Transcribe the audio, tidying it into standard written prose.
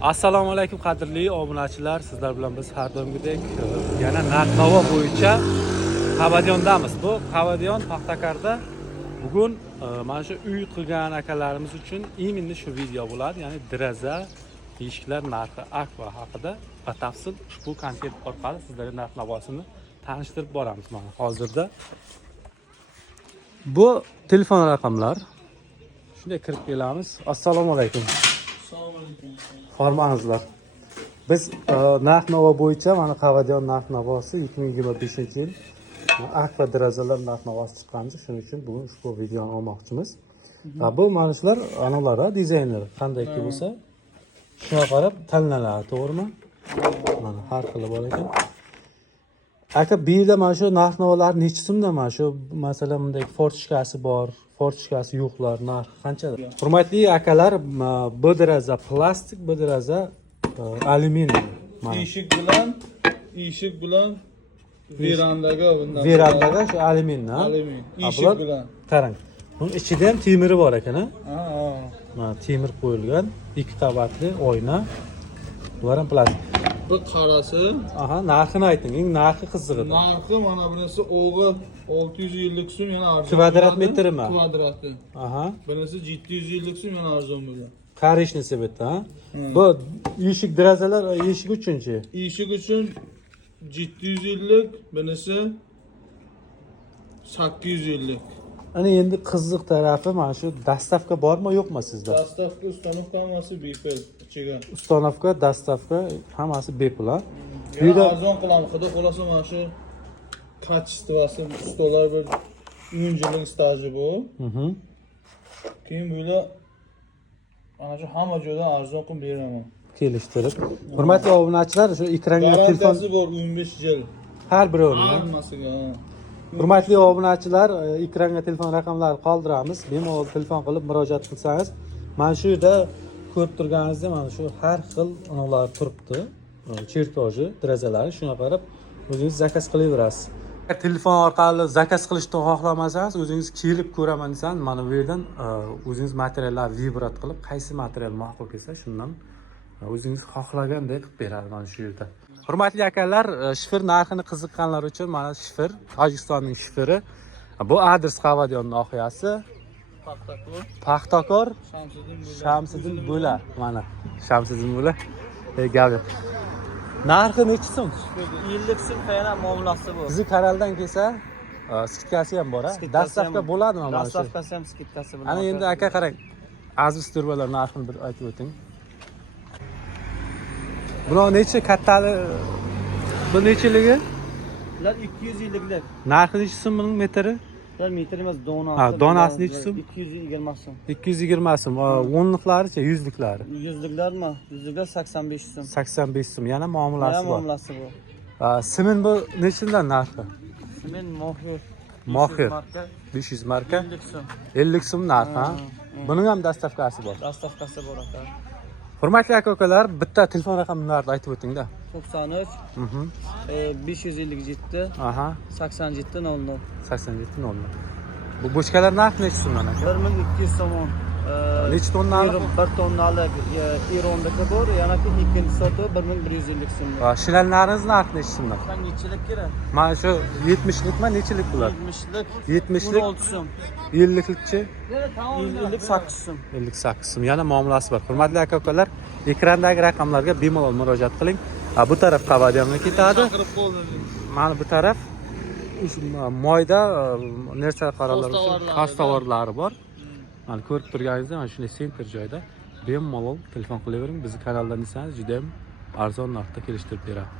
Assalomu alaykum qadrli obunachilar, sizlar bilan biz har doimgidek yana narx-navo bo'yicha Qavadiyondamiz. Bu Qavadiyon Paxtakarda bugun mana shu uy qilgan akalarimiz uchun именно shu video bo'ladi, ya'ni deraza, eshiklar narxi akva haqida batafsil ushbu kontent orqali sizlarga narx-navosini tanishtirib boramiz. Mana hozirda bu telefon raqamlar. Shunday kirib kelamiz. Assalomu alaykum. Hormoningizlar. Biz narx-navo bo'yicha mana Qavadiyon narx-navosi 2025-yil akva derazalar narx-navosi chiqqanmiz. Shuning uchun bugun ushbu videoni olmoqchimiz. Bu mana shular analari, dizayner qandayki bo'lsa, shunga qarab tanlanadi, to'g'rimi? Mana har xili bor ekan. Aka, bu yerda mana shu narx-navolar necha so'mda? Mana shu masalan bunday fortishkasi bor, fortishkasi yo'qlar, narxi qanchada? Hurmatli akalar, bu deraza plastik, bu deraza alyuminiy. Eshik bilan verandaga shu alyuminiy, ha? Alyumin. Eshik bilan. Qarang. Buning ichida ham temiri bor ekan, ha? Mana temir qo'yilgan, ikki qavatli oyna. Bular ham plastik. Bir qarasi. Aha, narxini ayting. Eng narxi qizig'i. Narxi mana bunisi o'g'i 650 so'm, yana arzon. Kvadrat metrimi? Kvadrati. Aha. Bunisi 750 so'm, yana arzon bo'ladi. Qarishni bitta, ha? Bu eshik derazalar, eshik uchunchi. Eshik uchun 750, bunisi 850. Ana endi qiziq tarafi mana shu dastavka bormi, yo'qmi sizda? Dastavka, ustanovka hammasi bepul ichiga. Ustanovka, dastavka hammasi bepul, ha? Yana arzon qilamiz. Xudo xolasa mana shu kачествоsi, stollar bir 10 yillik staji bu. Keyin bo'la ana shu hamma joydan arzon qilib beraman. Kelishtirib. Hurmatli obunachilar, shu ekranga telefon garantiyasi bor 15 yil. har birovning. Hammasiga. Hurmatli obunachilar, ekranga telefon raqamlarini qoldiramiz. Bemalol telefon qilib murojaat qilsangiz, mana shu yerda ko'rib turganingizdek mana shu har xil ular turibdi. Chertoji, derazalari, shunga qarab o'zingiz zakaz qilaverasiz. Telefon orqali zakaz qilishni xohlamasangiz, o'zingiz kelib ko'raman desangiz, mana bu yerdan o'zingiz materiallarni vibrat qilib, qaysi material ma'qul kelsa, shundan o'zingiz xohlagandek qilib beradi mana shu yerda. Hurmatli akalar, shifr narxini qiziqqanlar uchun mana shifr, Tojikistonning shifri. Bu adres Qavadiyon nohiyasi. Paxtakor. Shamsiddin Bo'la. Mana Shamsiddin Bo'la. Gapdi. Narxi necha so'm? 50 so'm yana muomalasi bor. Bizi kanaldan kelsa, skitkasi ham bor, ha? Dastavka bo'ladimi mana shu? Dastavkasi ham skitkasi bilan. Ana endi aka qarang. Aziz turbalar narxini bir aytib o'ting. Bular necha kattali? Bu nechiligi? Bular 200 yilliklar. Narxi necha so'm buning metri? Bular metr emas, donasi. Ha, donasi necha so'm? 220 so'm. 220 so'm. O'nliqlaricha, yuzliklari. Yuzliklarmi? Yuzliklar 85 so'm. 85 so'm. Yana muomalasi bor. Muomalasi bor. Simin bu nechidan narxi? Simin Mohir. Mohir. 500 marka. 50 so'm. 50 so'm narxi, ha? Buning ham dastavkasi bor. Dastavkasi bor aka. Hurmatli aka-ukalar, bitta telefon raqamlarini aytib o'ting-da. 93 557 Aha. 87 00. 87 00. Bu bochkalar narxi necha so'mdan aka? 1200 so'm. Necha tonnali? 1 tonnalik Irondagi bor, yana ikkinchi soti 1150 so'm. Shinallarimiz narxi necha so'mdan? Qancha nechilik kerak? Mana shu 70likmi, nechilik bular? 70lik. 70lik. 16 so'm. 50likchi? 58 so'm. 58 so'm. Yana muomalasi bor. Hurmatli aka-ukalar, ekrandagi raqamlarga bemalol murojaat qiling. Bu taraf Qavadiyonga ketadi. Mana bu taraf moyda narsa qarorlari uchun xos tovarlari bor. Mana ko'rib turganingizdek, mana shunday senter joyda bemalol telefon qilavering. Bizni kanaldan desangiz, juda ham arzon narxda kelishtirib beradi.